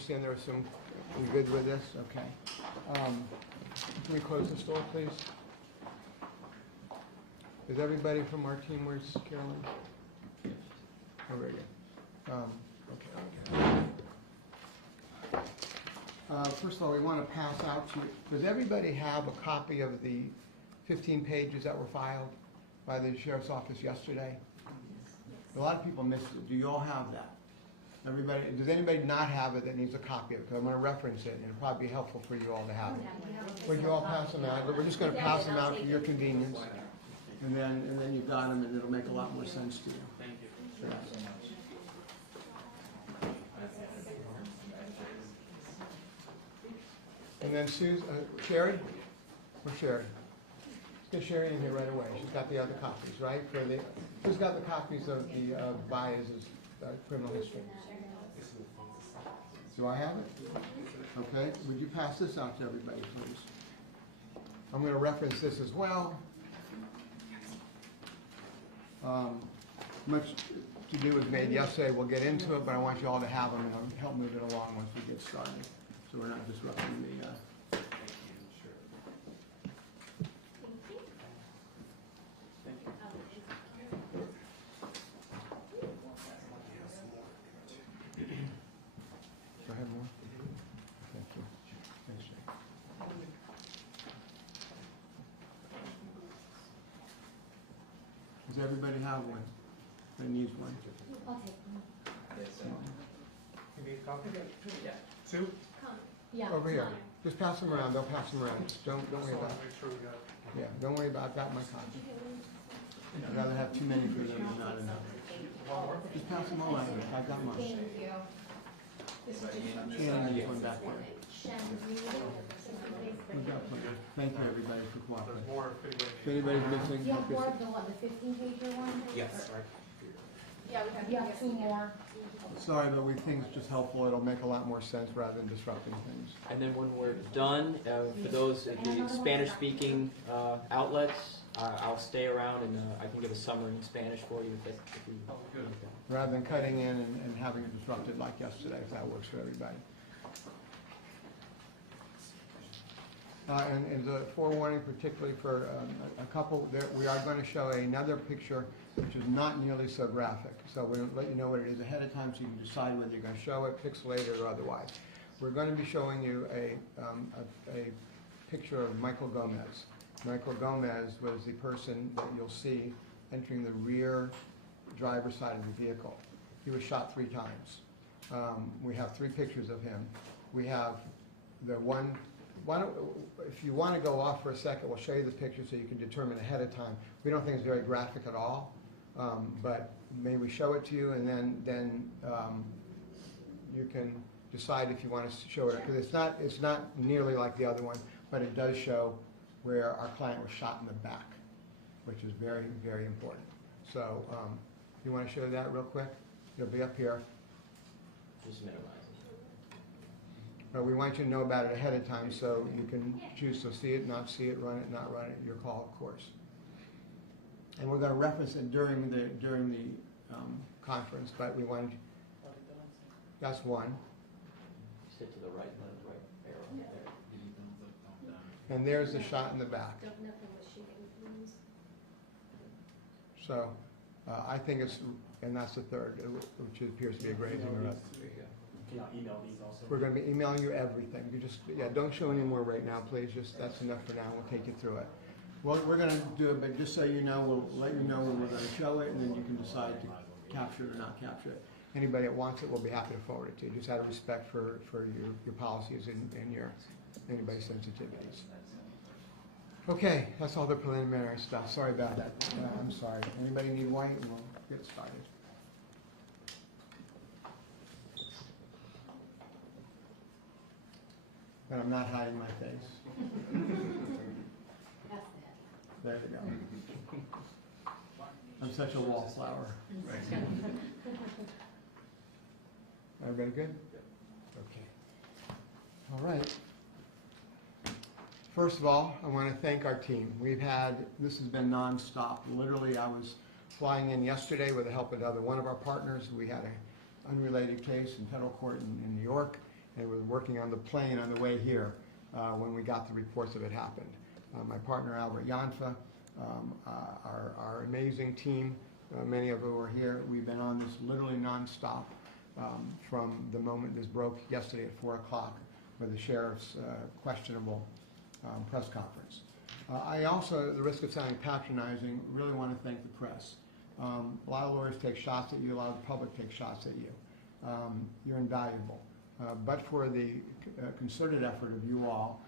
understand there was some, we good with this? Okay. Can we close this door, please? Is everybody from our team, where's Carolyn? Oh, very good. Okay. First of all, we want to pass out to you. Does everybody have a copy of the 15 pages that were filed by the Sheriff's Office yesterday? A lot of people missed it. Do you all have that? Everybody, does anybody not have it that needs a copy of it? Because I'm going to reference it, and it'll probably be helpful for you all to have it. Would you all pass them out? We're just going to pass them out for your convenience. And then you've got them, and it'll make a lot more sense to you. Thank you. Sure. And then Sherry? Where's Sherry? Let's get Sherry in here right away. She's got the other copies, right? Who's got the copies of the Baez's criminal history? Do I have it? Okay. Would you pass this out to everybody, please? I'm going to reference this as well. Much to do was made yesterday. We'll get into it, but I want you all to have them and I'll help move it along once we get started, so we're not disrupting the. Go ahead, Moore. Thank you. Thanks, Jay. Does everybody have one? That needs one? I'll take one. You need a copy? Yeah. Two? Yeah. Over here. Just pass them around. They'll pass them around. Don't worry about it. Make sure we got it. Yeah, don't worry about it. I've got my copy. I'd rather have too many for them than not enough. Just pass them all out. I've got mine. Thank you. Shannon needs one back there. We've got plenty. Thank you, everybody, for cooperating. There's more if If anybody's missing, Do you have more of the what, the 15-pager one? Yes. Yeah, we have. You have two more. sorry, but we think it's just helpful. It'll make a lot more sense rather than disrupting things. And then when we're done, for those of the Spanish-speaking outlets, I'll stay around and I can give a summary in Spanish for you if you want that. Rather than cutting in and having it disrupted like yesterday, if that works for everybody. And as a forewarning, particularly for a couple, we are going to show another picture which is not nearly so graphic. So we'll let you know what it is ahead of time so you can decide whether you're going to show it pixelated or otherwise. We're going to be showing you a picture of Michael Gomez. Michael Gomez was the person that you'll see entering the rear driver's side of the vehicle. He was shot 3 times. We have 3 pictures of him. We have the one, if you want to go off for a second, we'll show you the picture so you can determine ahead of time. We don't think it's very graphic at all, but maybe we show it to you and then you can decide if you want to show it, because it's not nearly like the other one, but it does show where our client was shot in the back, which is very, very important. So you want to show that real quick? It'll be up here. Just minimize it. But we want you to know about it ahead of time so you can choose to see it, not see it, run it, not run it, your call, of course. And we're going to reference it during the conference, but we wanted, that's one. Sit to the right, right arrow there. And there's the shot in the back. So I think it's, and that's the third, which appears to be a grazing arrest. Can you email these also? We're going to be emailing you everything. You just, don't show any more right now, please. Just, that's enough for now. We'll take you through it. Well, we're going to do it, but just so you know, we'll let you know when we're going to show it, and then you can decide to capture it or not capture it. Anybody that wants it, we'll be happy to forward it to you. Just out of respect for your policies and your anybody's sensitivities. Okay, that's all the preliminary stuff. Sorry about that. I'm sorry. Anybody need white? And we'll get started. But I'm not hiding my face. There you go. I'm such a wallflower. Everybody good? Okay. All right. First of all, I want to thank our team. This has been nonstop. Literally, I was flying in yesterday with the help of one of our partners. We had an unrelated case in federal court in New York. and was working on the plane on the way here when we got the reports of it happened. My partner Albert Yanfa, our amazing team, many of who are here, we've been on this literally nonstop from the moment this broke yesterday at 4 o'clock with the sheriff's questionable press conference. I also, at the risk of sounding patronizing, really want to thank the press. A lot of lawyers take shots at you, a lot of the public take shots at you. You're invaluable. But for the concerted effort of you all,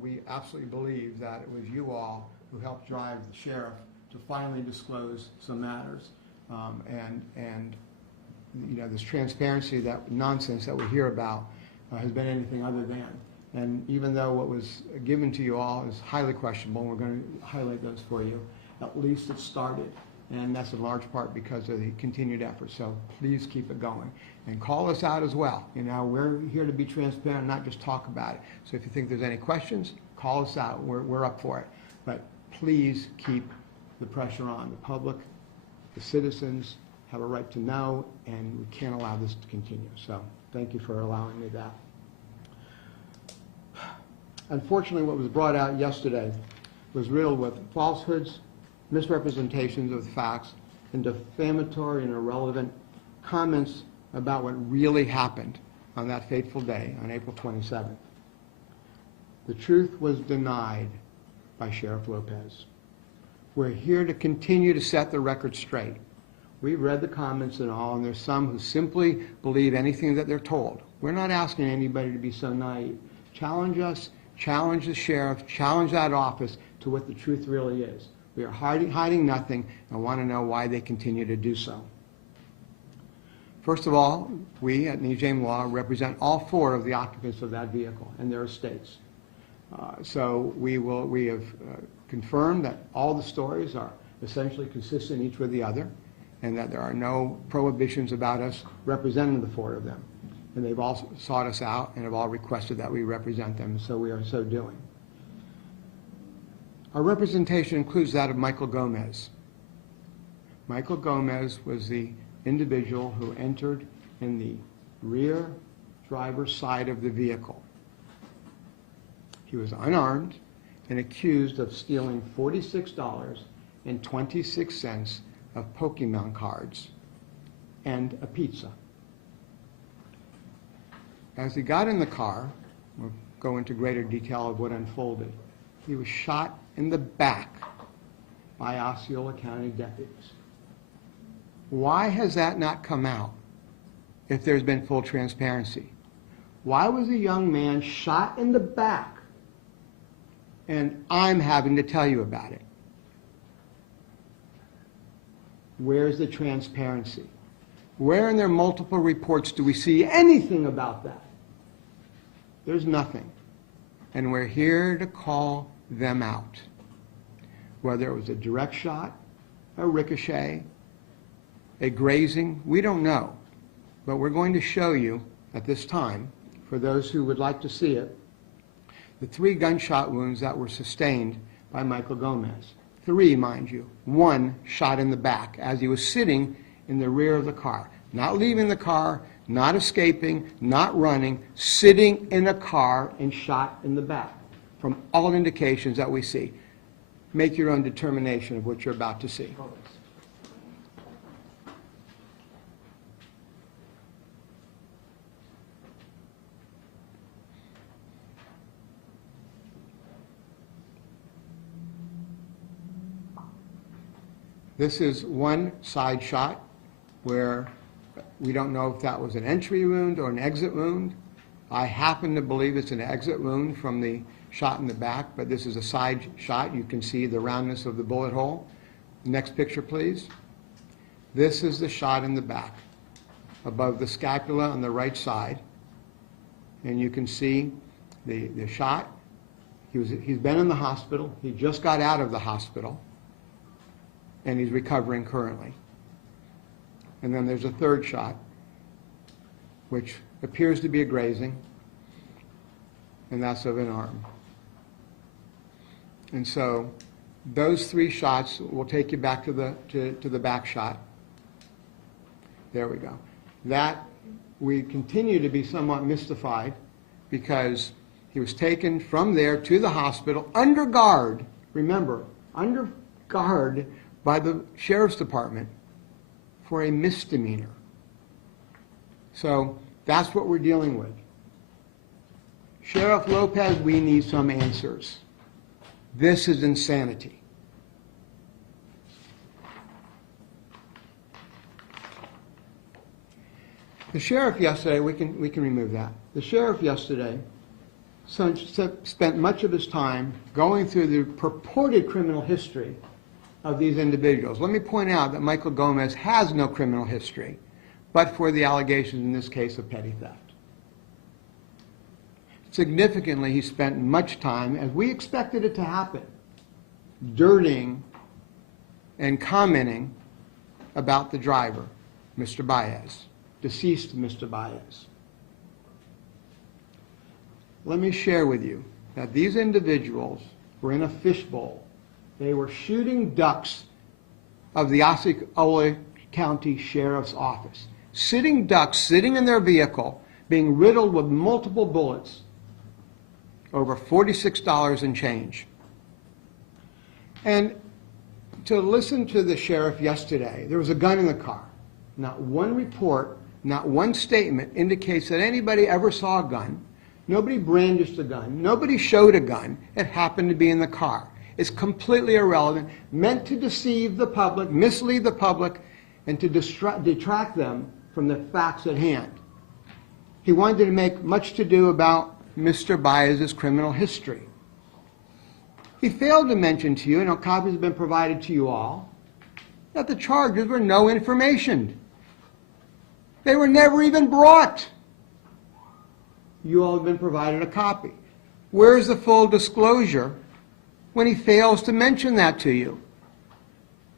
we absolutely believe that it was you all who helped drive the sheriff to finally disclose some matters. And you know, this transparency, that nonsense that we hear about has been anything other than. And even though what was given to you all is highly questionable, and we're going to highlight those for you, at least it started. And that's in large part because of the continued effort. So please keep it going. And call us out as well. You know, we're here to be transparent, not just talk about it. So if you think there's any questions, call us out. We're up for it. But please keep the pressure on. The public, the citizens have a right to know, and we can't allow this to continue. So thank you for allowing me that. Unfortunately, what was brought out yesterday was riddled with falsehoods, misrepresentations of the facts, and defamatory and irrelevant comments about what really happened on that fateful day on April 27th. The truth was denied by Sheriff Lopez. We're here to continue to set the record straight. We've read the comments and all, and there's some who simply believe anything that they're told. We're not asking anybody to be so naive. Challenge us, challenge the sheriff, challenge that office to what the truth really is. We are hiding nothing and want to know why they continue to do so. First of all, we at NeJame Law represent all 4 of the occupants of that vehicle and their estates. So we have confirmed that all the stories are essentially consistent each with the other, and that there are no prohibitions about us representing the 4 of them. And they've all sought us out and have all requested that we represent them, so we are so doing. Our representation includes that of Michael Gomez. Michael Gomez was the individual who entered in the rear driver's side of the vehicle. He was unarmed and accused of stealing $46.26 of Pokemon cards and a pizza. As he got in the car, we'll go into greater detail of what unfolded, he was shot in the back by Osceola County deputies. Why has that not come out if there's been full transparency? Why was a young man shot in the back and I'm having to tell you about it? Where's the transparency? Where in their multiple reports do we see anything about that? There's nothing. And we're here to call them out. Whether it was a direct shot, a ricochet, a grazing, we don't know. But we're going to show you at this time, for those who would like to see it, the 3 gunshot wounds that were sustained by Michael Gomez. 3, mind you. 1 shot in the back as he was sitting in the rear of the car. Not leaving the car, not escaping, not running, sitting in a car and shot in the back. From all indications that we see. Make your own determination of what you're about to see. This is one side shot where we don't know if that was an entry wound or an exit wound. I happen to believe it's an exit wound from the shot in the back, but this is a side shot. You can see the roundness of the bullet hole. Next picture, please. This is the shot in the back, above the scapula on the right side. And you can see the shot. He's been in the hospital. He just got out of the hospital, and he's recovering currently. And then there's a third shot, which appears to be a grazing, and that's of an arm. And so those 3 shots will take you back to the back shot. There we go. That we continue to be somewhat mystified because he was taken from there to the hospital under guard, remember, under guard by the sheriff's department for a misdemeanor. So that's what we're dealing with. Sheriff Lopez, we need some answers. This is insanity. The sheriff yesterday, we can remove that. The sheriff yesterday spent much of his time going through the purported criminal history of these individuals. Let me point out that Michael Gomez has no criminal history, but for the allegations in this case of petty theft. Significantly, he spent much time, as we expected it to happen, dirtying and commenting about the driver, Mr. Baez, deceased Mr. Baez. Let me share with you that these individuals were in a fishbowl. They were shooting ducks of the Osceola County Sheriff's Office. Sitting ducks, sitting in their vehicle, being riddled with multiple bullets, over $46 and change. And to listen to the sheriff yesterday, there was a gun in the car. Not one report, not one statement indicates that anybody ever saw a gun. Nobody brandished a gun. Nobody showed a gun. It happened to be in the car. It's completely irrelevant, meant to deceive the public, mislead the public, and to detract them from the facts at hand. He wanted to make much to do about Mr. Baez's criminal history. He failed to mention to you, and copies have been provided to you all, that the charges were no information. They were never even brought. You all have been provided a copy. Where's the full disclosure when he fails to mention that to you?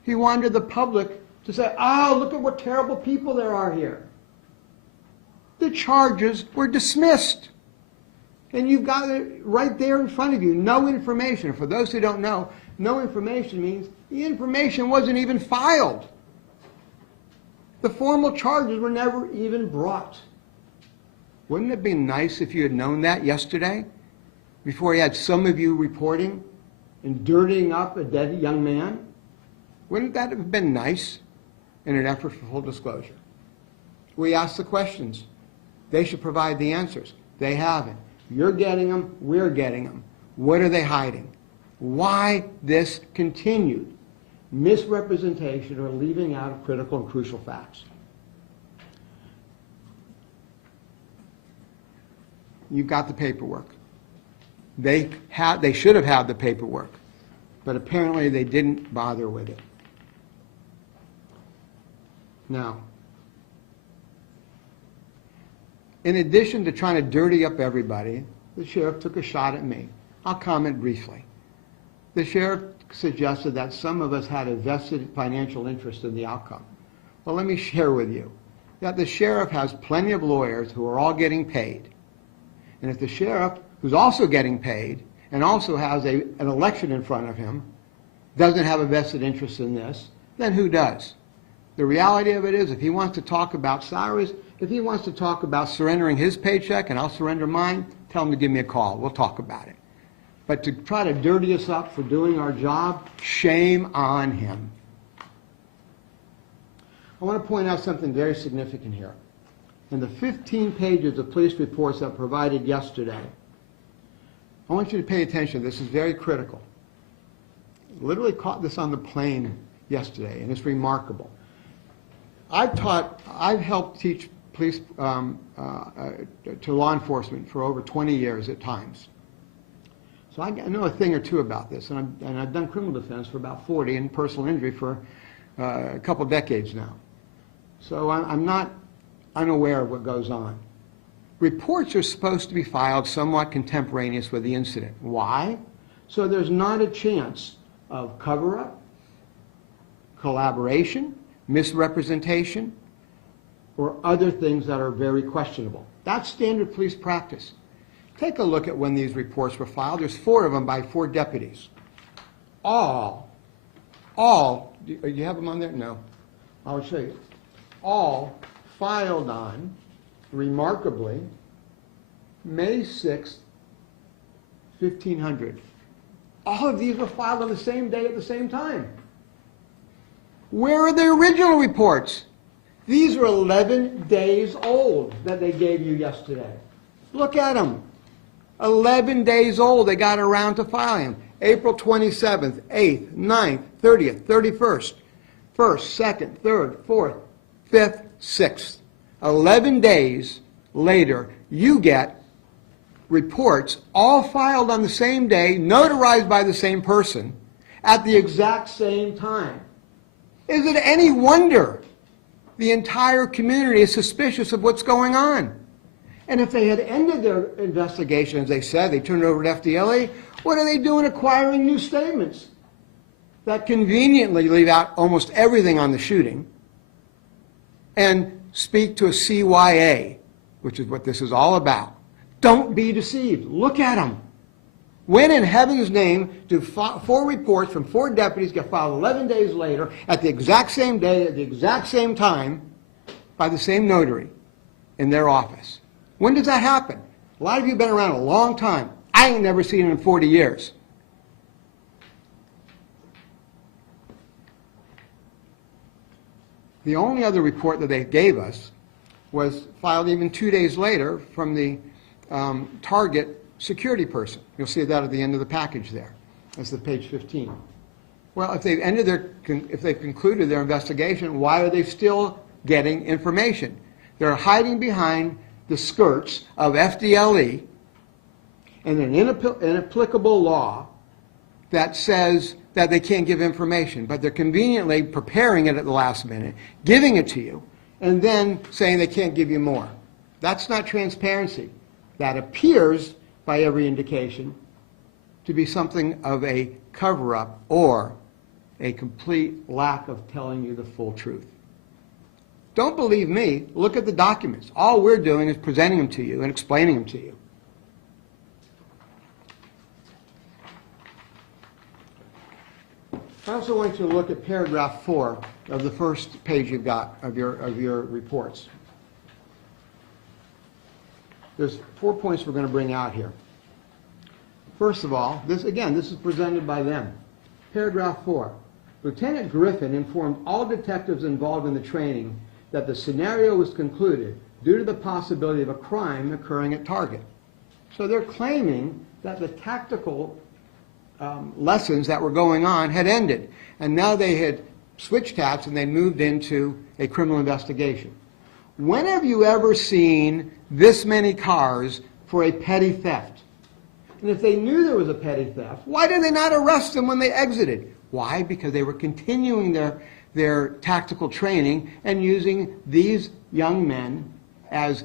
He wanted the public to say, oh, look at what terrible people there are here. The charges were dismissed. And you've got it right there in front of you, no information. For those who don't know, no information means the information wasn't even filed. The formal charges were never even brought. Wouldn't it be nice if you had known that yesterday, before you had some of you reporting and dirtying up a dead young man? Wouldn't that have been nice in an effort for full disclosure? We asked the questions. They should provide the answers. They haven't. You're getting them, we're getting them. What are they hiding? Why this continued misrepresentation or leaving out of critical and crucial facts? You've got the paperwork. They should have had the paperwork, but apparently they didn't bother with it. Now, in addition to trying to dirty up everybody, the sheriff took a shot at me. I'll comment briefly. The sheriff suggested that some of us had a vested financial interest in the outcome. Well, let me share with you that the sheriff has plenty of lawyers who are all getting paid. And if the sheriff, who's also getting paid and also has an election in front of him, doesn't have a vested interest in this, then who does? The reality of it is, if he wants to talk about salaries, if he wants to talk about surrendering his paycheck and I'll surrender mine, tell him to give me a call. We'll talk about it. But to try to dirty us up for doing our job, shame on him. I want to point out something very significant here. In the 15 pages of police reports that were provided yesterday, I want you to pay attention. This is very critical. Literally caught this on the plane yesterday, and it's remarkable. I've helped teach police to law enforcement for over 20 years at times. So I know a thing or two about this, and I've done criminal defense for about 40 and personal injury for a couple decades now. So I'm not unaware of what goes on. Reports are supposed to be filed somewhat contemporaneous with the incident. Why? So there's not a chance of cover-up, collaboration, misrepresentation, or other things that are very questionable. That's standard police practice. Take a look at when these reports were filed. There's 4 of them by 4 deputies. All, do you have them on there? No. I'll show you. All filed on remarkably, May 6th, 1500. All of these were filed on the same day at the same time. Where are the original reports? These are 11 days old that they gave you yesterday. Look at them. 11 days old, they got around to filing them. April 27th, 8th, 9th, 30th, 31st, 1st, 2nd, 3rd, 4th, 5th, 6th. 11 days later, you get reports all filed on the same day, notarized by the same person, at the exact same time. Is it any wonder the entire community is suspicious of what's going on? And if they had ended their investigation, as they said, they turned it over to FDLE, what are they doing acquiring new statements that conveniently leave out almost everything on the shooting and speak to a CYA, which is what this is all about? Don't be deceived. Look at them. When in heaven's name do 4 reports from 4 deputies get filed 11 days later at the exact same day, at the exact same time, by the same notary in their office? When does that happen? A lot of you have been around a long time. I ain't never seen it in 40 years. The only other report that they gave us was filed even 2 days later from the Target security person. You'll see that at the end of the package there. That's the page 15. Well, if they've concluded their investigation, why are they still getting information? They're hiding behind the skirts of FDLE and an inapplicable law that says that they can't give information, but they're conveniently preparing it at the last minute, giving it to you, and then saying they can't give you more. That's not transparency. That appears, by every indication, to be something of a cover-up or a complete lack of telling you the full truth. Don't believe me. Look at the documents. All we're doing is presenting them to you and explaining them to you. I also want you to look at paragraph 4 of the first page you've got of your reports. There's 4 points we're going to bring out here. First of all, this is presented by them. Paragraph 4. Lieutenant Griffin informed all detectives involved in the training that the scenario was concluded due to the possibility of a crime occurring at Target. So they're claiming that the tactical lessons that were going on had ended, and now they had switched hats and they moved into a criminal investigation. When have you ever seen this many cars for a petty theft? And if they knew there was a petty theft, why did they not arrest them when they exited? Why? Because they were continuing their tactical training and using these young men as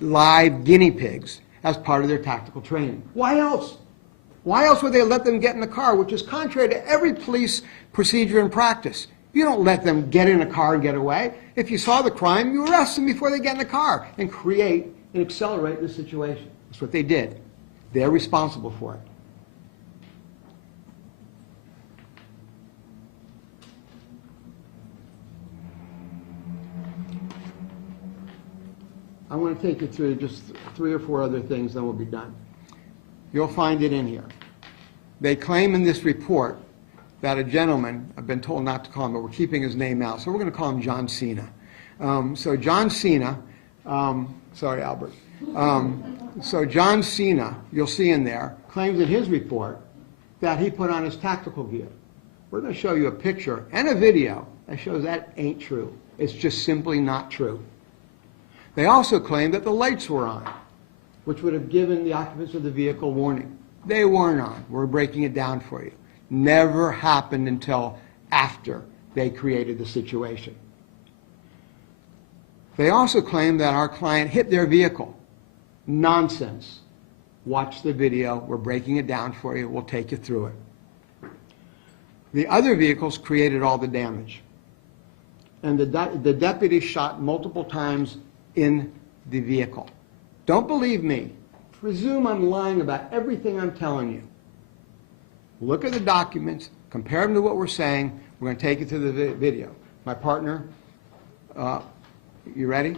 live guinea pigs as part of their tactical training. Why else? Why else would they let them get in the car, which is contrary to every police procedure and practice? You don't let them get in a car and get away. If you saw the crime, you arrest them before they get in the car and create and accelerate the situation. That's what they did. They're responsible for it. I want to take you through just 3 or 4 other things, then we'll be done. You'll find it in here. They claim in this report that a gentleman, I've been told not to call him, but we're keeping his name out, so we're going to call him John Cena. So John Cena, sorry, Albert. So John Cena, you'll see in there, claims in his report that he put on his tactical gear. We're going to show you a picture and a video that shows that ain't true. It's just simply not true. They also claim that the lights were on, which would have given the occupants of the vehicle warning. They weren't on. We're breaking it down for you. Never happened until after they created the situation. They also claim that our client hit their vehicle. Nonsense. Watch the video. We're breaking it down for you. We'll take you through it. The other vehicles created all the damage. And the deputy shot multiple times in the vehicle. Don't believe me. Presume I'm lying about everything I'm telling you. Look at the documents, compare them to what we're saying. We're going to take you to the video. My partner, you ready?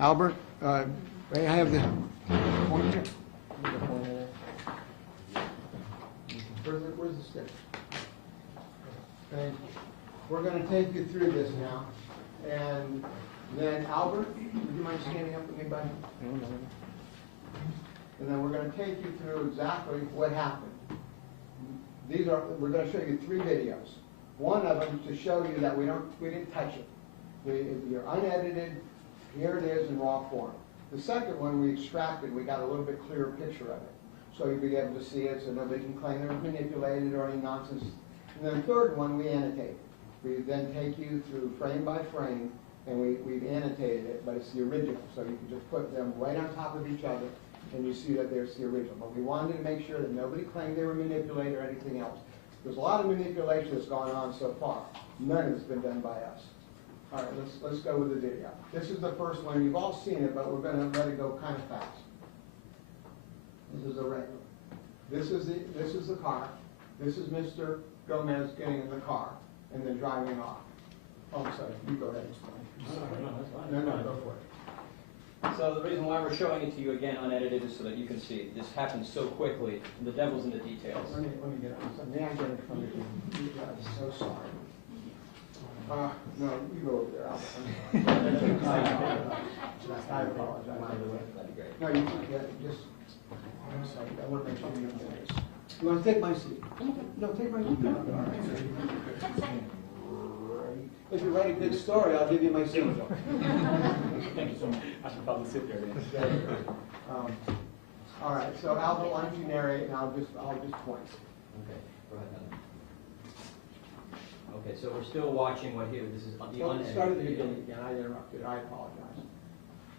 Albert, I have the pointer. Where's the stick? Okay. We're going to take you through this now. And then Albert, would you mind standing up with me, buddy? And then we're going to take you through exactly what happened. We're going to show you 3 videos. One of them to show you that we didn't touch it. You're unedited. Here it is in raw form. The second one we extracted. We got a little bit clearer picture of it, so you'll be able to see it, so nobody can claim they were manipulated or any nonsense. And then the third one we annotate. We then take you through frame by frame, and we've annotated it, but it's the original. So you can just put them right on top of each other, and you see that there's the original. But we wanted to make sure that nobody claimed they were manipulated or anything else. There's a lot of manipulation that's gone on so far. None of it's been done by us. All right, let's go with the video. This is the first one. You've all seen it, but we're going to let it go kind of fast. This is a regular. This is the car. This is Mr. Gomez getting in the car and then driving off. Oh, I'm sorry. You go ahead and explain. No, that's fine. No, go for it. So the reason why we're showing it to you again unedited is so that you can see it. This happens so quickly. The devil's in the details. Let me get it. May I get it from you? I'm so sorry. No, you go over there, Albert. I apologize. That'd be great. No, you can get it. Just, I'm sorry. I want to make sure you know this. You want to take my seat? No, take my seat. All right. If you write a good story, I'll give you my seat. Thank you so much. I should probably sit there then. All right, so Albert, why don't you narrate, and I'll just point. Okay, go ahead. Okay, so we're still watching what here. This is the Well, unedited. start at the beginning again. I interrupted. I apologize.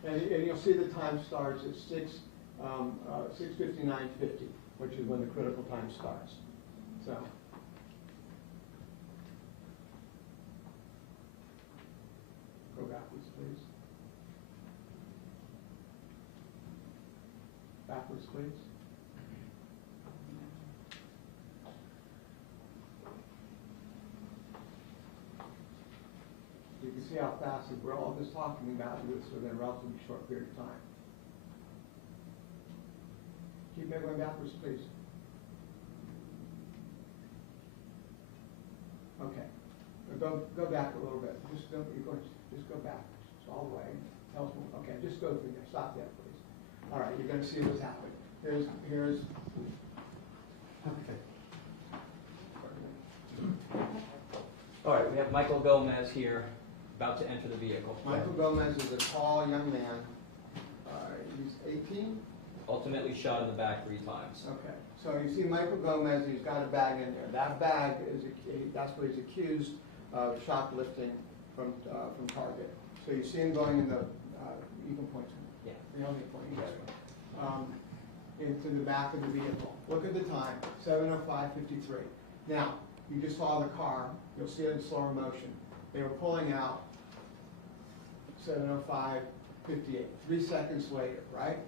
And you'll see the time starts at 6:59:50, which is when the critical time starts. So. Go backwards, please. Backwards, please. You can see how fast we're all just talking about this within a relatively short period of time. Keep it going backwards, please. Okay. Go back a little bit. Just go back. Just all the way. Tell us more. Okay, just go through there. Stop there, please. All right, you're going to see what's happening. Here's. Okay. All right, we have Michael Gomez here, about to enter the vehicle. Michael Gomez is a tall young man. He's 18. Ultimately shot in the back 3 times. Okay. So you see Michael Gomez. He's got a bag in there. That bag that's what he's accused of shoplifting from Target. So you see him going in the. You can point to him. Yeah. The only point. Into the back of the vehicle. Look at the time, 7:05:53. Now, you just saw the car. You'll see it in slower motion. They were pulling out 7:05:58. 3 seconds later, right?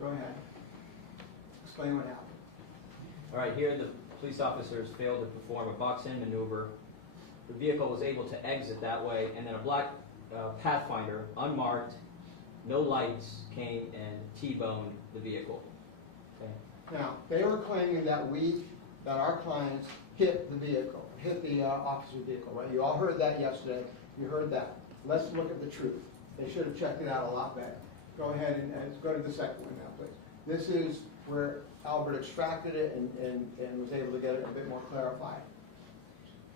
Go ahead. Explain what happened. All right, here the police officers failed to perform a box-in maneuver. The vehicle was able to exit that way, and then a black Pathfinder, unmarked, no lights, came and T-boned the vehicle. Okay. Now, they were claiming that our clients hit the vehicle, hit the officer's vehicle, right? You all heard that yesterday. You heard that. Let's look at the truth. They should have checked it out a lot better. Go ahead and go to the second one now, please. This is where Albert extracted it and was able to get it a bit more clarified.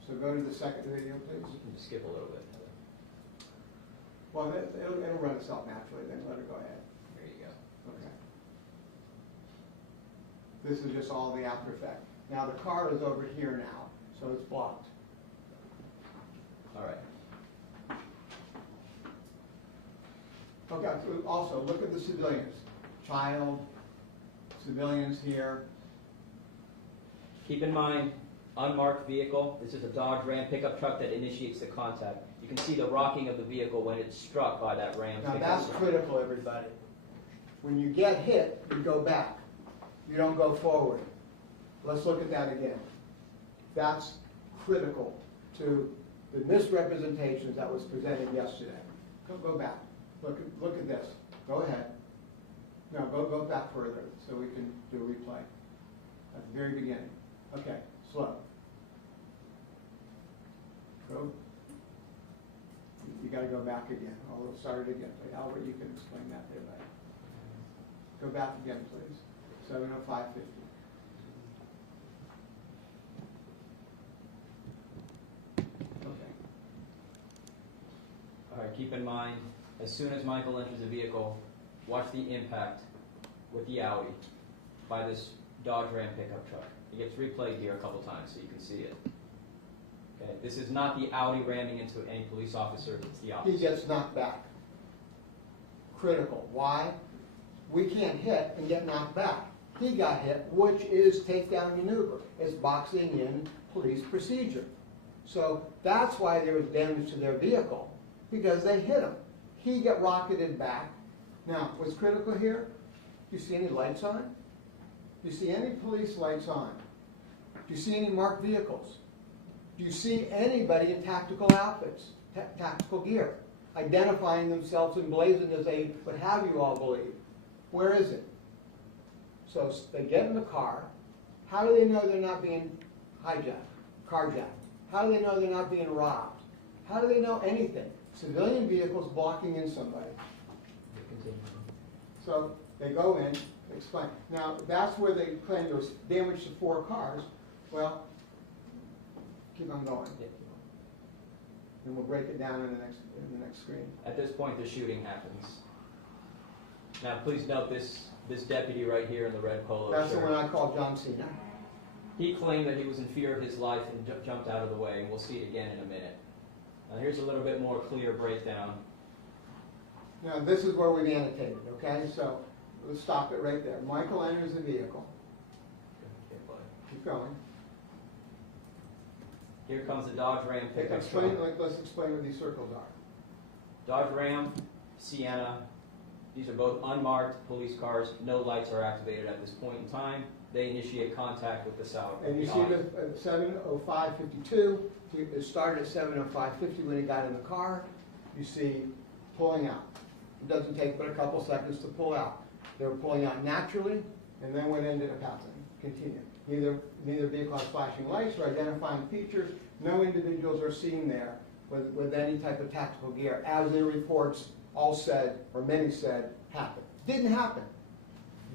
So go to the second video, please. You can just skip a little bit. Well, it'll run itself naturally, then let it go ahead. There you go. Okay. This is just all the after effect. Now the car is over here now, so it's blocked. All right. Okay, so also look at the civilians. Child, civilians here. Keep in mind, unmarked vehicle. This is a Dodge Ram pickup truck that initiates the contact. You can see the rocking of the vehicle when it's struck by that Ram Now pickup that's truck. critical, everybody. When you get hit, you go back. You don't go forward. Let's look at that again. That's critical to the misrepresentations that was presented yesterday. Go back. Look at this. Go ahead. No, go back further so we can do a replay at the very beginning. Okay, slow. Go. You got to go back again. I'll start it again. Albert, you can explain that there, right? Go back again, please. 7:05:50. Okay. All right, keep in mind, as soon as Michael enters the vehicle, watch the impact with the Audi by this Dodge Ram pickup truck. It gets replayed here a couple times so you can see it. Okay, this is not the Audi ramming into any police officer, it's the opposite. He gets knocked back. Critical. Why? We can't hit and get knocked back. He got hit, which is takedown maneuver. It's boxing in police procedure. So that's why there was damage to their vehicle, because they hit him. He got rocketed back. Now, what's critical here? Do you see any lights on? Do you see any police lights on? Do you see any marked vehicles? Do you see anybody in tactical outfits, tactical gear, identifying themselves emblazoned as they would have you all believe? Where is it? So they get in the car. How do they know they're not being hijacked, carjacked? How do they know they're not being robbed? How do they know anything? Civilian vehicles blocking in somebody. So they go in, explain. Now that's where they claim there was damage to 4 cars. Well, keep on going. And we'll break it down in the next screen. At this point, the shooting happens. Now, please note this deputy right here in the red polo That's the shirt. one I call John Cena. He claimed that he was in fear of his life and jumped out of the way, and we'll see it again in a minute. Now, here's a little bit more clear breakdown. Now this is where we've annotated, okay? So let's stop it right there. Michael enters the vehicle. Keep going. Here comes the Dodge Ram pickup truck. Let's explain what these circles are. Dodge Ram, Sienna, these are both unmarked police cars. No lights are activated at this point in time. They initiate contact with the south. And you see the 7:05:52. It started at 7:05:50 when he got in the car. You see pulling out. It doesn't take but a couple seconds to pull out. They were pulling out naturally, and then what ended up happening? Continue. Neither vehicle has flashing lights or identifying features. No individuals are seen there with any type of tactical gear, as their reports all said, or many said, happened. Didn't happen.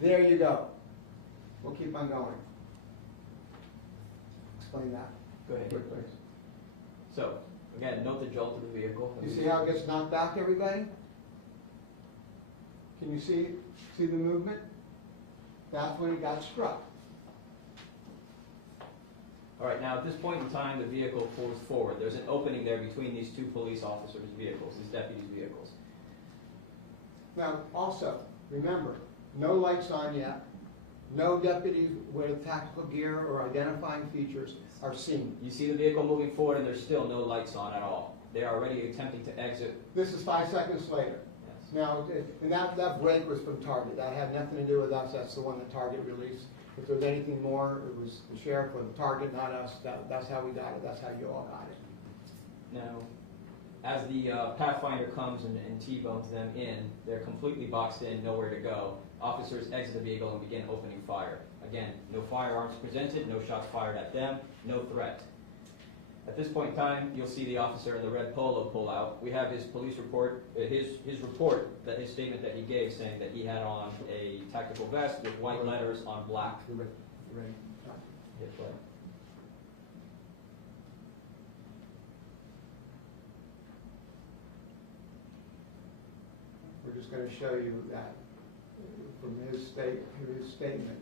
There you go. We'll keep on going. Explain that. Go ahead. Quick, please. So, again, note the jolt of the vehicle. You see how it gets knocked back, everybody? Can you see the movement? That's when he got struck. All right, now at this point in time, the vehicle pulls forward. There's an opening there between these 2 police officers' vehicles, these deputies' vehicles. Now, also, remember, no lights on yet. No deputies with tactical gear or identifying features are seen. You see the vehicle moving forward, and there's still no lights on at all. They are already attempting to exit. This is 5 seconds later. Yes. Now, and that break was from Target. That had nothing to do with us. That's the one that Target released. If there was anything more, it was the sheriff or the Target, not us. That's how we got it. That's how you all got it. Now, as the Pathfinder comes and T-bones them in, they're completely boxed in, nowhere to go. Officers exit the vehicle and begin opening fire. Again, no firearms presented, no shots fired at them, no threat. At this point in time, you'll see the officer in the red polo pull out. We have his police report, his report, that his statement that he gave, saying that he had on a tactical vest with white letters on black. You ready? Hit play. We're just going to show you that from his statement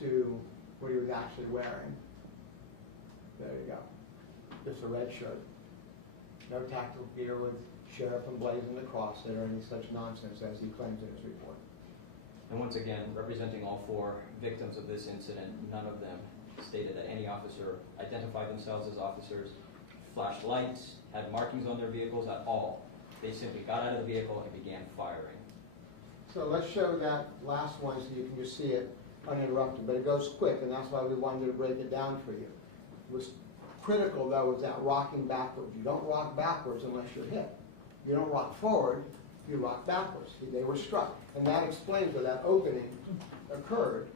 to what he was actually wearing. There you go. Just a red shirt. No tactical gear with sheriff emblazoned across it or any such nonsense as he claims in his report. And once again, representing all 4 victims of this incident, none of them stated that any officer identified themselves as officers, flashed lights, had markings on their vehicles at all. They simply got out of the vehicle and began firing. So let's show that last one so you can just see it uninterrupted, but it goes quick, and that's why we wanted to break it down for you. It was critical, though, is that rocking backwards. You don't rock backwards unless you're hit. You don't rock forward you rock backwards. They were struck. And that explains where that opening occurred.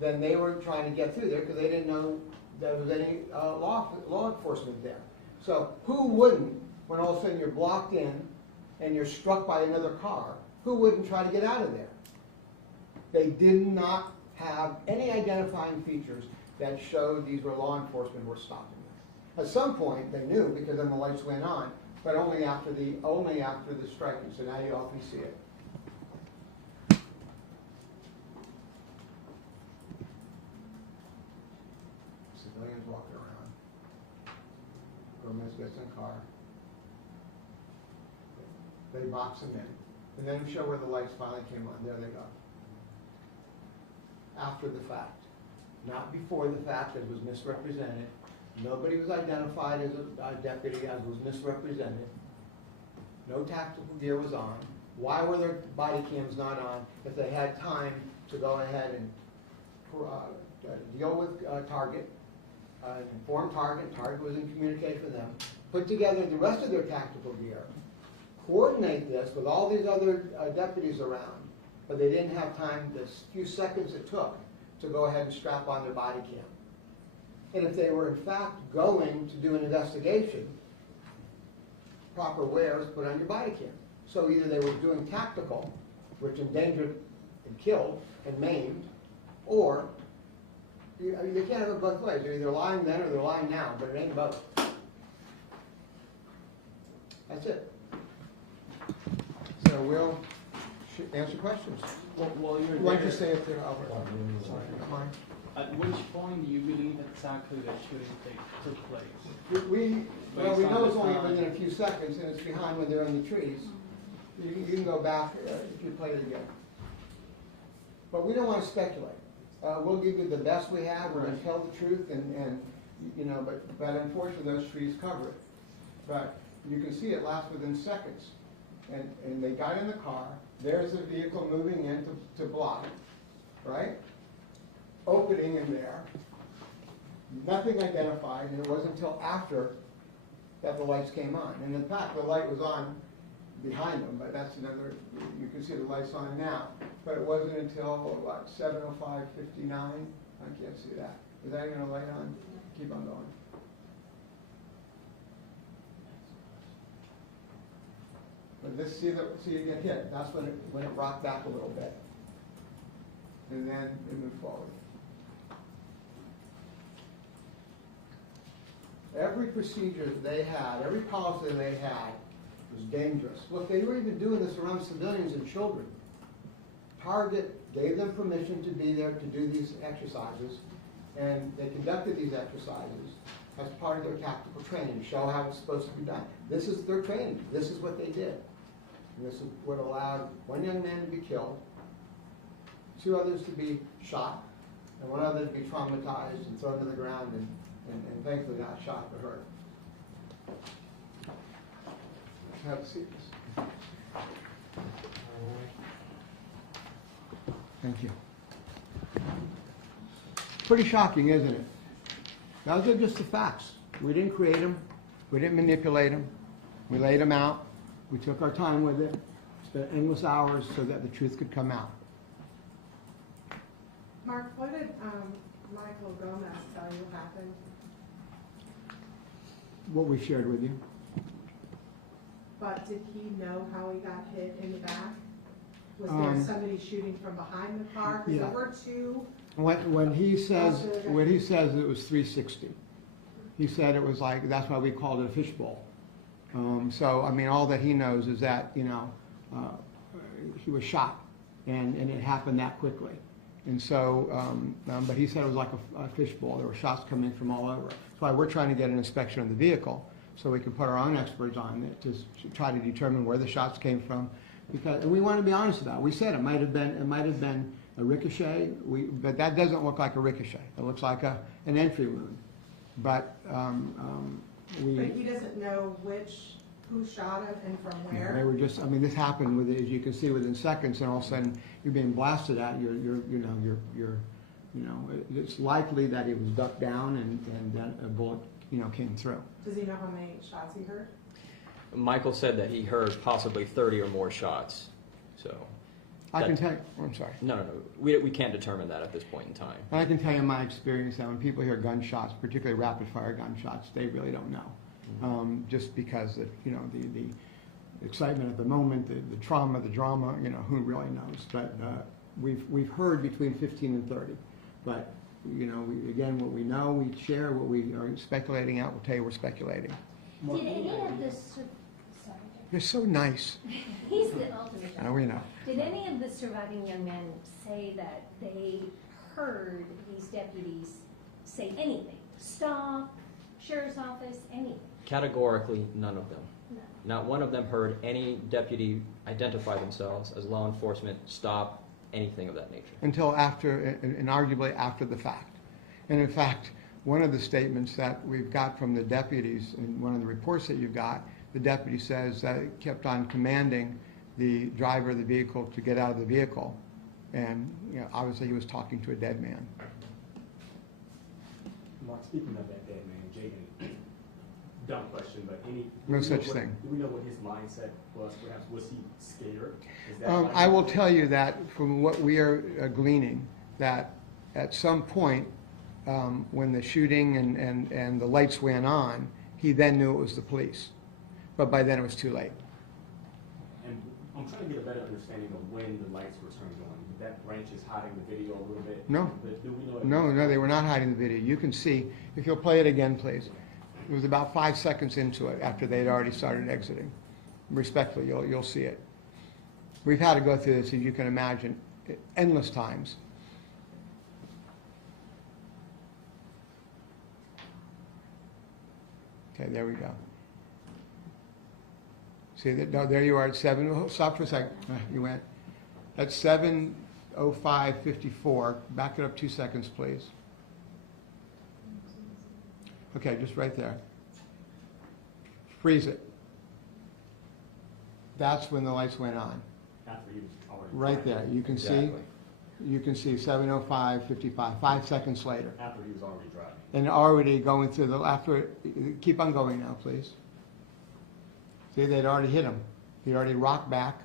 Then they were trying to get through there because they didn't know there was any law enforcement there. So who wouldn't, when all of a sudden you're blocked in and you're struck by another car, who wouldn't try to get out of there? They did not have any identifying features that showed these were law enforcement who were stopping them. At some point they knew because then the lights went on, but only after the striking. So now you often see it. Civilians walking around. Gomez gets in a car. They box him in. And then show where the lights finally came on. There they go. After the fact. Not before the fact, as was misrepresented. Nobody was identified as a deputy, as was misrepresented. No tactical gear was on. Why were their body cams not on if they had time to go ahead and deal with Target, inform Target, Target was in communication with them, put together the rest of their tactical gear, coordinate this with all these other deputies around, but they didn't have time, the few seconds it took to go ahead and strap on their body cam. And if they were in fact going to do an investigation, proper wear is put on your body cam. So either they were doing tactical, which endangered and killed and maimed, or you can't have it both ways. They're either lying then or they're lying now, but it ain't both. That's it. So we'll answer questions. While you're Why don't you there, say it there, Albert? Sorry, come on. at which point do you believe exactly that shooting took place? We know Based on it's the only time. within a few seconds, and it's behind when they're in the trees. You can go back if you play it again. But we don't want to speculate. We'll give you the best we have. We're going to tell the truth, and you know, but unfortunately those trees cover it. But you can see it lasts within seconds. And they got in the car. There's the vehicle moving in to block, right? Opening in there. Nothing identified, and it wasn't until after that the lights came on. And in fact, the light was on behind them, but that's another, you can see the lights on now. But it wasn't until, what, 7:05:59? I can't see that. Is that even a light on? Keep on going. But this, see you get hit. That's when it rocked back a little bit. And then it moved forward. Every procedure they had, every policy they had was dangerous. Look, they were even doing this around civilians and children. Target gave them permission to be there to do these exercises, and they conducted these exercises as part of their tactical training, to show how it's supposed to be done. This is their training. This is what they did. And this is what allowed one young man to be killed, 2 others to be shot, and 1 other to be traumatized and thrown to the ground and thankfully not shot but hurt. Have a seat. Thank you. Pretty shocking, isn't it? Those are just the facts. We didn't create them. We didn't manipulate them. We laid them out. We took our time with it. Spent endless hours so that the truth could come out. Mark, what did Michael Gomez tell you happened? What we shared with you. But did he know how he got hit in the back? Was there somebody shooting from behind the car? Because there were 2. When he says it was 360. He said it was like, that's why we called it a fishbowl. So I mean, all that he knows is that, you know, he was shot, and it happened that quickly. And so, but he said it was like a fishbowl. There were shots coming from all over. That's why we're trying to get an inspection of the vehicle, so we can put our own experts on it to try to determine where the shots came from. Because, and we want to be honest about it. We said it might have been a ricochet, but that doesn't look like a ricochet. It looks like an entry wound. But But he doesn't know who shot him and from where? They were just, I mean, this happened with, as you can see, within seconds, and all of a sudden you're being blasted at. It's likely that he was ducked down and then a bullet, came through. Does he know how many shots he heard? Michael said that he heard possibly 30 or more shots, so. I can tell you, I'm sorry. No, we can't determine that at this point in time. And I can tell you in my experience that when people hear gunshots, particularly rapid-fire gunshots, they really don't know. Just because of, you know, the excitement at the moment, the trauma, the drama, you know, who really knows? But we've heard between 15 and 30. But, you know, again, what we know, we share. What we are speculating out, we'll tell you we're speculating. Did any of the, sorry. You're so nice. He's the ultimate. Now we know. Did any of the surviving young men say that they heard these deputies say anything? Stop, sheriff's office, anything? Categorically, none of them. No. Not one of them heard any deputy identify themselves as law enforcement, stop, anything of that nature. Until after, and arguably after the fact. And in fact, one of the statements that we've got from the deputies in one of the reports that you've got, the deputy says that it kept on commanding the driver of the vehicle to get out of the vehicle. And, you know, obviously he was talking to a dead man. Mark, speaking of that dead man, Jaden, dumb question, but No such thing. Do we know what his mindset was? Perhaps was he scared? Is that I will tell you that from what we are gleaning, that at some point when the shooting and the lights went on, he then knew it was the police. But by then it was too late. And I'm trying to get a better understanding of when the lights were turned on. That branch is hiding the video a little bit. No. But do we know? No, they were not hiding the video. You can see, if you'll play it again, please. It was about 5 seconds into it after they'd already started exiting. Respectfully, you'll see it. We've had to go through this, as you can imagine, endless times. Okay, there we go. See that? No, there you are at 7. Oh, stop for a second. You went. At 7:05:54. Back it up 2 seconds, please. Okay, just right there. Freeze it. That's when the lights went on. After he was already Right there. You can see. You can see 7:05:55. 5 seconds later. After he was already driving. And already going through the after. Keep on going now, please. See, they'd already hit him. He'd already rocked back.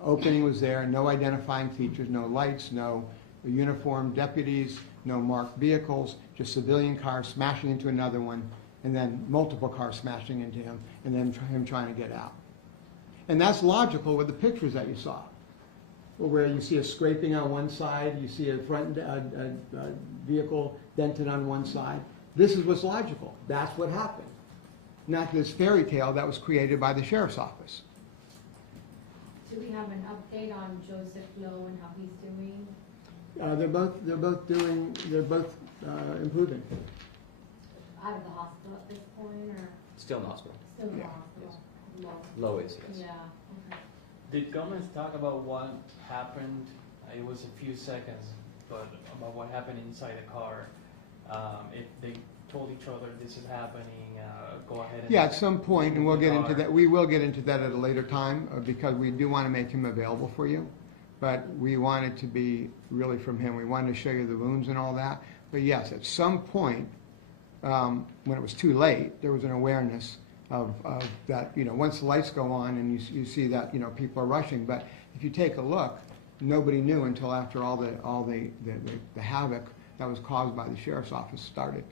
Opening was there. No identifying features. No lights. No uniformed deputies. No marked vehicles. Just civilian cars smashing into another one, and then multiple cars smashing into him, and then him trying to get out. And that's logical with the pictures that you saw, where you see a scraping on one side, you see a front vehicle dented on one side. This is what's logical. That's what happened. Not this fairy tale that was created by the sheriff's office. Do we have an update on Joseph Lowe and how he's doing? They're both improving. Out of the hospital at this point, or Still in the hospital. still in the Yeah. hospital? Lowe. Low is, yes. Yeah, okay. Did Gomez talk about what happened? It was a few seconds, but about what happened inside the car. If they told each other this is happening, go ahead and... Yeah, at some point, and we'll get into that. We will get into that at a later time because we do want to make him available for you. But we want it to be really from him. We wanted to show you the wounds and all that. But yes, at some point, when it was too late, there was an awareness of that, you know, once the lights go on and you see that, you know, people are rushing. But if you take a look, nobody knew until after all the havoc that was caused by the sheriff's office started.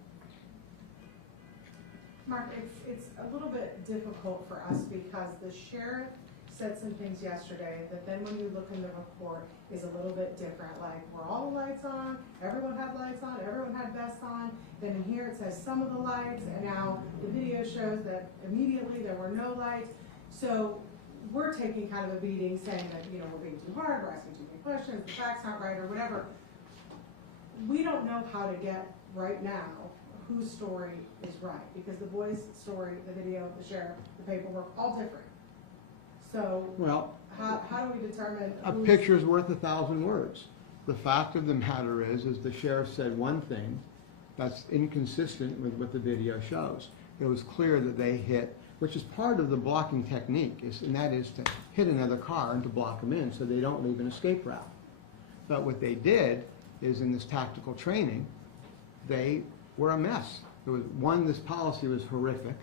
Mark, it's a little bit difficult for us because the sheriff said some things yesterday that then when you look in the report is a little bit different. Like, were all the lights on? Everyone had lights on? Everyone had vests on? Then in here it says some of the lights, and now the video shows that immediately there were no lights. So we're taking kind of a beating saying that, you know, we're being too hard, we're asking too many questions, the fact's not right, or whatever. We don't know how to get right now whose story is right, because the boy's story, the video, the sheriff, the paperwork, all different. So Well, how do we determine a who's... picture's worth 1,000 words. The fact of the matter is the sheriff said one thing that's inconsistent with what the video shows. It was clear that they hit, which is part of the blocking technique, and that is to hit another car and to block them in so they don't leave an escape route. But what they did is in this tactical training, they were a mess. There was one, this policy was horrific,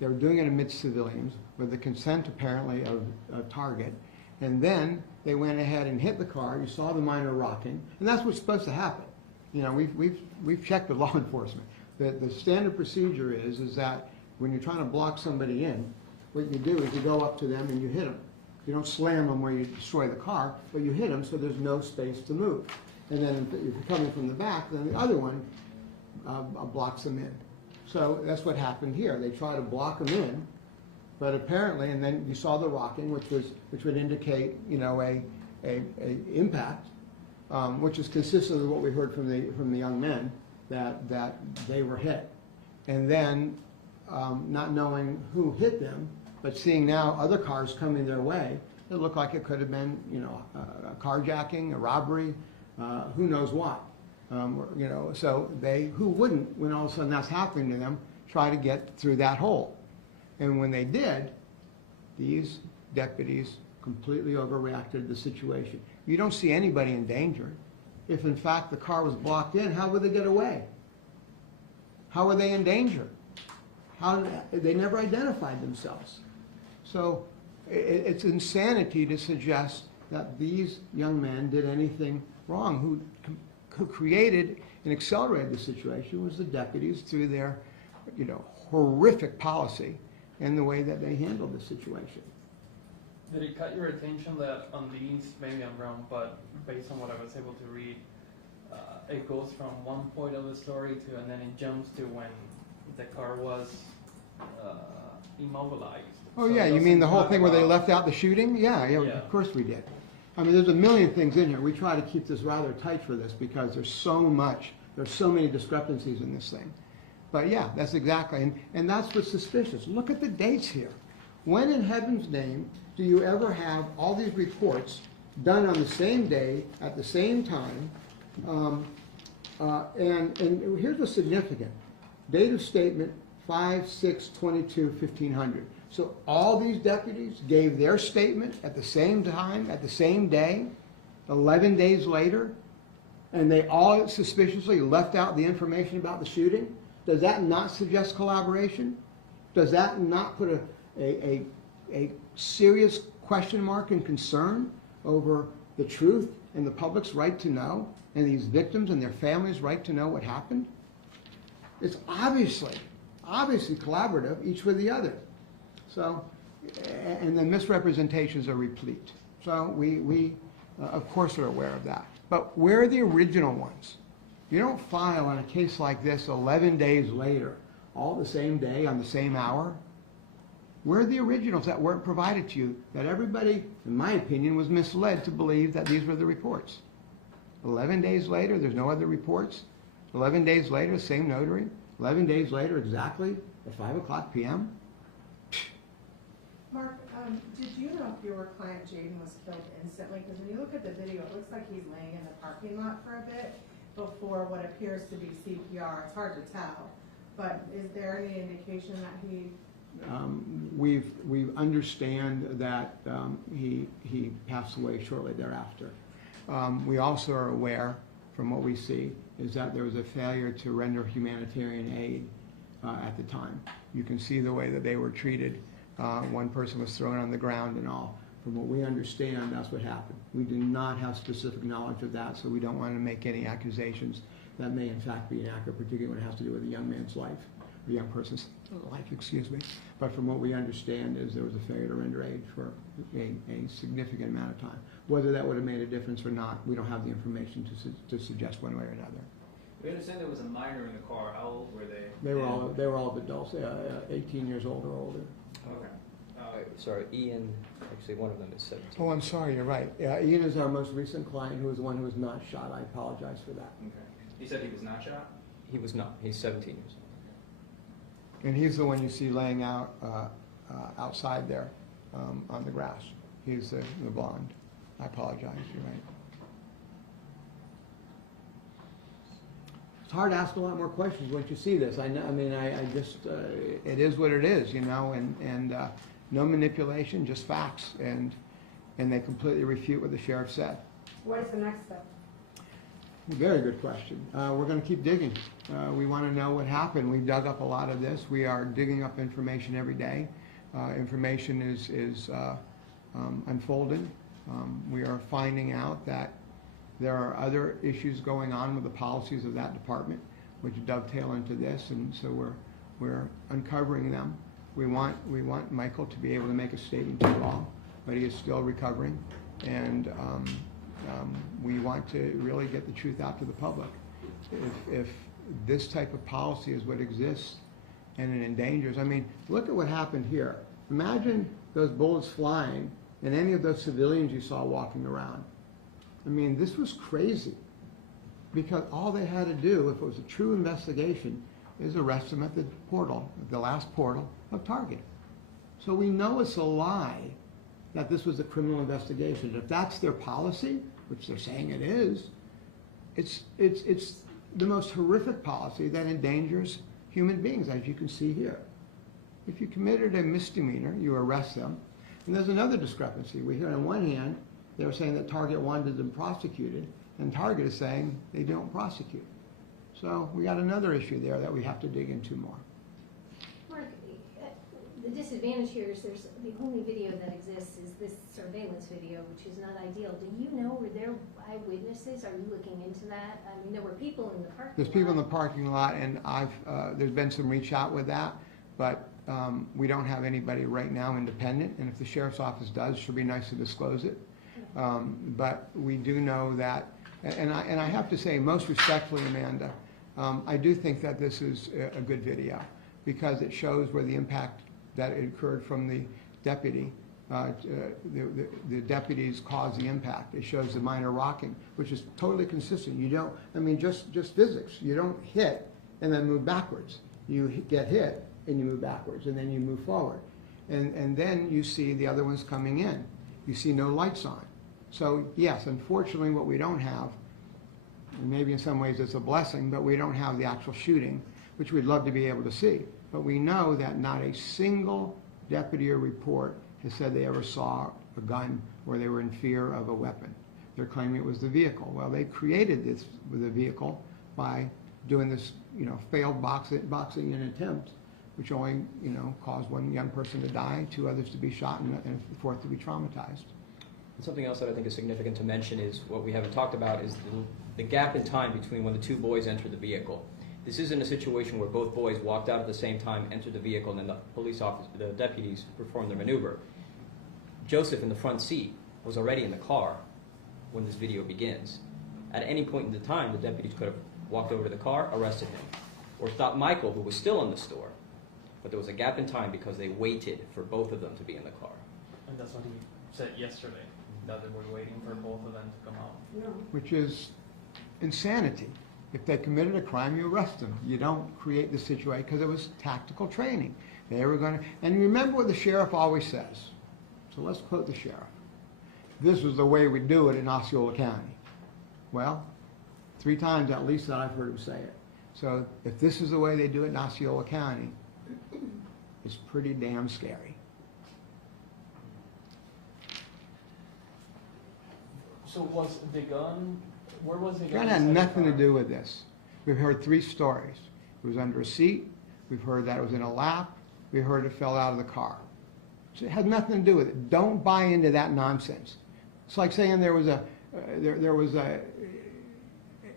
They were doing it amidst civilians with the consent apparently of Target. And then they went ahead and hit the car. You saw the minor rocking, and that's what's supposed to happen. You know, we've checked with law enforcement. The standard procedure is that when you're trying to block somebody in, what you do is you go up to them and you hit them. You don't slam them where you destroy the car, but you hit them so there's no space to move. And then if you're coming from the back, then the other one blocks them in. So that's what happened here. They try to block them in, but apparently, and then you saw the rocking, which would indicate, you know, a impact, which is consistent with what we heard from the young men that they were hit, and then not knowing who hit them, but seeing now other cars coming their way, it looked like it could have been, you know, a carjacking, a robbery, who knows what. You know, so who wouldn't, when all of a sudden that's happening to them, try to get through that hole. And when they did, these deputies completely overreacted to the situation. You don't see anybody in danger. If in fact the car was blocked in, how would they get away? How were they in danger? They never identified themselves. So it's insanity to suggest that these young men did anything wrong. Who created and accelerated the situation was the deputies through their, you know, horrific policy and the way that they handled the situation. Did it cut your attention that on these, maybe I'm wrong, but based on what I was able to read, it goes from one point of the story to, and then it jumps to when the car was immobilized. Oh So yeah, it you mean the doesn't whole talk thing where they about- left out the shooting? Yeah, Yeah. of course we did. I mean, there's a million things in here. We try to keep this rather tight for this because there's so many discrepancies in this thing. But yeah, that's exactly, and that's what's suspicious. Look at the dates here. When in heaven's name do you ever have all these reports done on the same day, at the same time? And here's what's significant. Date of statement 5/6/22/1500. So all these deputies gave their statement at the same time, at the same day, 11 days later, and they all suspiciously left out the information about the shooting. Does that not suggest collaboration? Does that not put a serious question mark and concern over the truth and the public's right to know, and these victims and their families' right to know what happened? It's obviously collaborative, each with the other. So, and the misrepresentations are replete. So we of course are aware of that. But where are the original ones? You don't file on a case like this 11 days later, all the same day, on the same hour. Where are the originals that weren't provided to you, that everybody, in my opinion, was misled to believe that these were the reports? 11 days later, there's no other reports. 11 days later, same notary. 11 days later, exactly at 5:00 p.m. Mark, did you know if your client Jaden was killed instantly? Because when you look at the video, it looks like he's laying in the parking lot for a bit before what appears to be CPR. It's hard to tell, but is there any indication that he? We understand that he passed away shortly thereafter. We also are aware, from what we see, is that there was a failure to render humanitarian aid at the time. You can see the way that they were treated. One person was thrown on the ground and all. From what we understand, that's what happened. We do not have specific knowledge of that, so we don't want to make any accusations that may in fact be inaccurate, particularly when it has to do with a young man's life, a young person's life, excuse me. But from what we understand is there was a failure to render aid for a significant amount of time. Whether that would have made a difference or not, we don't have the information to suggest one way or another. We understand there was a minor in the car. How old were they? They were all adults, 18 years old or older. Okay. Sorry, Ian, actually one of them is 17. Oh, I'm sorry, you're right. Ian is our most recent client, who was the one who was not shot. I apologize for that. Okay. You said he was not shot? He was not. He's 17 years old. And he's the one you see laying out outside there on the grass. He's the blonde. I apologize, you're right. It's hard to ask a lot more questions once you see this. I mean, I just, it is what it is, you know, and no manipulation, just facts. And they completely refute what the sheriff said. What is the next step? Very good question. We're going to keep digging. We want to know what happened. We've dug up a lot of this. We are digging up information every day. Information is unfolding. We are finding out that there are other issues going on with the policies of that department, which dovetail into this, and so we're uncovering them. We want Michael to be able to make a statement to you all, but he is still recovering, and we want to really get the truth out to the public. If this type of policy is what exists and it endangers, I mean, look at what happened here. Imagine those bullets flying and any of those civilians you saw walking around. I mean, this was crazy, because all they had to do, if it was a true investigation, is arrest them at the portal, the last portal of Target. So we know it's a lie that this was a criminal investigation. If that's their policy, which they're saying it is, it's the most horrific policy that endangers human beings, as you can see here. If you committed a misdemeanor, you arrest them. And there's another discrepancy. We hear on one hand, they were saying that Target wanted them prosecuted, and Target is saying they don't prosecute. So we got another issue there that we have to dig into more. Mark, the disadvantage here is there's the only video that exists is this surveillance video, which is not ideal. Do you know, were there eyewitnesses? Are you looking into that? I mean, there were people in the parking lot. There's people in the parking lot, and there's been some reach out with that, but we don't have anybody right now independent, and if the sheriff's office does, it should be nice to disclose it. But we do know that, and I have to say, most respectfully, Amanda, I do think that this is a good video, because it shows where the impact that it occurred from the deputy. The deputies caused the impact. It shows the minor rocking, which is totally consistent. You don't, I mean, just physics. You don't hit and then move backwards. You get hit and you move backwards, and then you move forward. And then you see the other ones coming in. You see no lights on. So yes, unfortunately what we don't have, and maybe in some ways it's a blessing, but we don't have the actual shooting, which we'd love to be able to see. But we know that not a single deputy or report has said they ever saw a gun or they were in fear of a weapon. They're claiming it was the vehicle. Well, they created this with the vehicle by doing this, failed boxing in attempt, which only, caused one young person to die, 2 others to be shot, and a 4th to be traumatized. And something else that I think is significant to mention is what we haven't talked about is the gap in time between when the 2 boys entered the vehicle. This isn't a situation where both boys walked out at the same time, entered the vehicle, and then the deputies performed their maneuver. Joseph in the front seat was already in the car when this video begins. At any point in the time, the deputies could have walked over to the car, arrested him, or stopped Michael, who was still in the store. But there was a gap in time because they waited for both of them to be in the car. And that's what he said yesterday, that they were waiting for both of them to come out. No. Which is insanity. If they committed a crime, you arrest them. You don't create the situation, because it was tactical training. They were going to, and remember what the sheriff always says. So let's quote the sheriff. This was the way we do it in Osceola County. Well, 3 times at least that I've heard him say it. So if this is the way they do it in Osceola County, it's pretty damn scary. So was the gun, where was the gun? That had nothing to do with this. We've heard 3 stories. It was under a seat. We've heard that it was in a lap. We heard it fell out of the car. So it had nothing to do with it. Don't buy into that nonsense. It's like saying there was a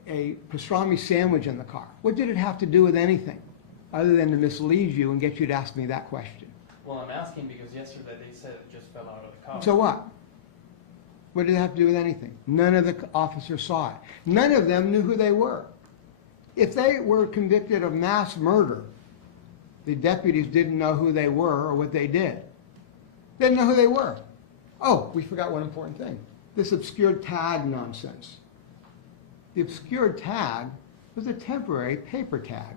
pastrami sandwich in the car. What did it have to do with anything other than to mislead you and get you to ask me that question? Well, I'm asking because yesterday they said it just fell out of the car. So what? What did it have to do with anything? None of the officers saw it. None of them knew who they were. If they were convicted of mass murder, the deputies didn't know who they were or what they did. They didn't know who they were. Oh, we forgot one important thing. This obscured tag nonsense. The obscured tag was a temporary paper tag.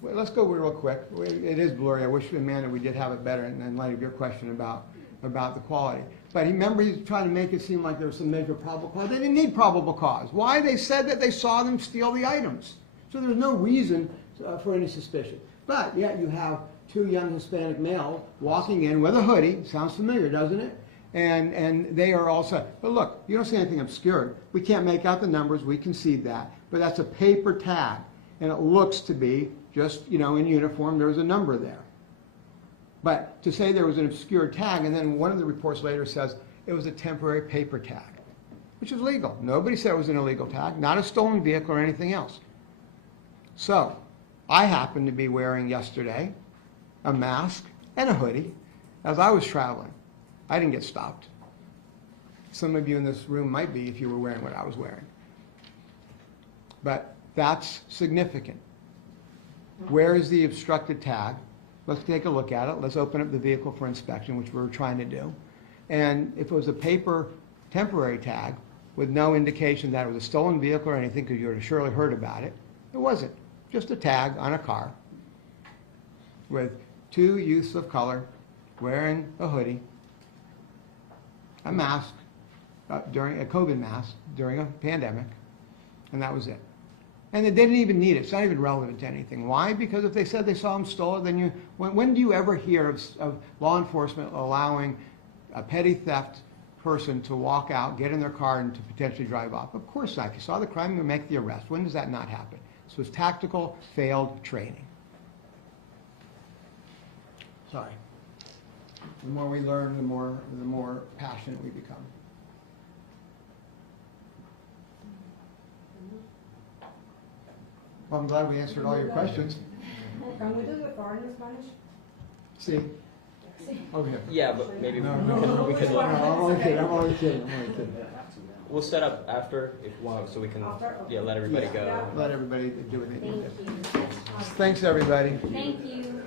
Well, let's go real quick. It is blurry. I wish, Amanda, we did have it better in light of your question about the quality. But remember, he's trying to make it seem like there was some major probable cause. They didn't need probable cause. Why? They said that they saw them steal the items. So there's no reason for any suspicion. But yet you have 2 young Hispanic males walking in with a hoodie. Sounds familiar, doesn't it? and they are all set. But look, you don't see anything obscured. We can't make out the numbers, we concede that, but that's a paper tag, and it looks to be just, in uniform, there's a number there. But to say there was an obscured tag, and then one of the reports later says it was a temporary paper tag, which is legal. Nobody said it was an illegal tag, not a stolen vehicle or anything else. So, I happened to be wearing yesterday a mask and a hoodie as I was traveling. I didn't get stopped. Some of you in this room might be if you were wearing what I was wearing. But that's significant. Where is the obstructed tag? Let's take a look at it. Let's open up the vehicle for inspection, which we're trying to do. And if it was a paper temporary tag with no indication that it was a stolen vehicle or anything, because you would have surely heard about it, it wasn't. Just a tag on a car with two youths of color wearing a hoodie, a mask, during a COVID mask during a pandemic, and that was it. And they didn't even need it. It's not even relevant to anything. Why? Because if they said they saw him stole it, then when do you ever hear of law enforcement allowing a petty theft person to walk out, get in their car, and to potentially drive off? Of course not. If you saw the crime, you make the arrest. When does that not happen? So it's tactical, failed training. Sorry. The more we learn, the more passionate we become. Well, I'm glad we answered all your questions. Can we do the car in Spanish? See? Over here. Yeah, but maybe No, we could no, look. I'm only kidding. We'll set up after if you want, so we can let everybody go. Let everybody do what they need Thank to. you. Thanks, everybody. Thank you.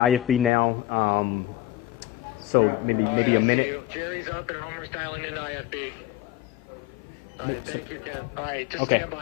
IFB now, so maybe a minute. Jerry's up and Homer's dialing into IFB. All right, thank you, Ken. All right, just Okay. stand by.